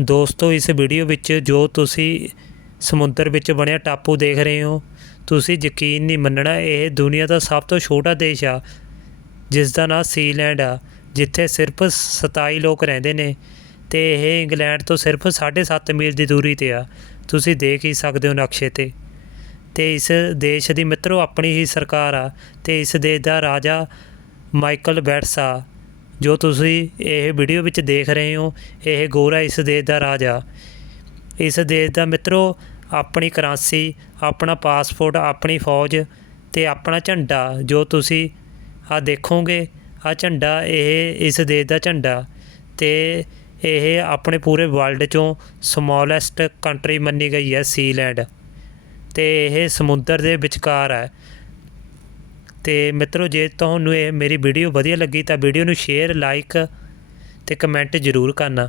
ਦੋਸਤੋ, ਇਸ ਵੀਡੀਓ ਵਿੱਚ ਜੋ ਤੁਸੀਂ ਸਮੁੰਦਰ ਵਿੱਚ ਬਣਿਆ ਟਾਪੂ ਦੇਖ ਰਹੇ ਹੋ, ਤੁਸੀਂ ਯਕੀਨ ਨਹੀਂ ਮੰਨਣਾ, ਇਹ ਦੁਨੀਆ ਦਾ ਸਭ ਤੋਂ ਛੋਟਾ ਦੇਸ਼ ਆ ਜਿਸ ਦਾ ਨਾਂ ਸੀਲੈਂਡ ਆ, ਜਿੱਥੇ ਸਿਰਫ 27 ਲੋਕ ਰਹਿੰਦੇ ਨੇ ਤੇ ਇਹ ਇੰਗਲੈਂਡ ਤੋਂ ਸਿਰਫ 7.5 ਮੀਲ ਦੀ ਦੂਰੀ ਤੇ ਆ। ਤੁਸੀਂ ਦੇਖ ਹੀ ਸਕਦੇ ਹੋ ਨਕਸ਼ੇ ਤੇ। ਤੇ ਇਸ ਦੇਸ਼ ਦੀ ਮਿੱਤਰੋ, ਆਪਣੀ ਹੀ ਸਰਕਾਰ ਆ ਤੇ ਇਸ ਦੇਸ਼ ਦਾ ਰਾਜਾ ਮਾਈਕਲ ਬੈਟਸ ਆ। ਜੋ ਤੁਸੀਂ ਇਹ ਵੀਡੀਓ ਵਿੱਚ ਦੇਖ ਰਹੇ ਹੋ, ਇਹ ਗੋਰਾ ਇਸ ਦੇਸ਼ ਦਾ ਰਾਜਾ। ਇਸ ਦੇਸ਼ ਦਾ ਮਿੱਤਰੋ, ਆਪਣੀ ਕਰੰਸੀ, ਆਪਣਾ ਪਾਸਪੋਰਟ, ਆਪਣੀ ਫੌਜ ਤੇ ਆਪਣਾ ਝੰਡਾ ਜੋ ਤੁਸੀਂ ਆ ਦੇਖੋਗੇ ਆ ਝੰਡਾ ਇਹ ਇਸ ਦੇਸ਼ ਦਾ ਝੰਡਾ ਤੇ ਇਹ ਆਪਣੇ ਪੂਰੇ ਵਰਲਡ ਚੋਂ ਸਮੋਲੈਸਟ ਕੰਟਰੀ ਮੰਨੀ ਗਈ ਹੈ, ਸੀਲੈਂਡ। ਤੇ ਇਹ ਸਮੁੰਦਰ ਦੇ ਵਿਚਕਾਰ ਹੈ। ਤੇ ਮਿੱਤਰੋ, ਜੇ ਤੁਹਾਨੂੰ ਇਹ ਮੇਰੀ ਵੀਡੀਓ ਵਧੀਆ ਲੱਗੀ ਤਾਂ ਵੀਡੀਓ ਨੂੰ ਸ਼ੇਅਰ ਲਾਈਕ ਤੇ ਕਮੈਂਟ ਜ਼ਰੂਰ ਕਰਨਾ।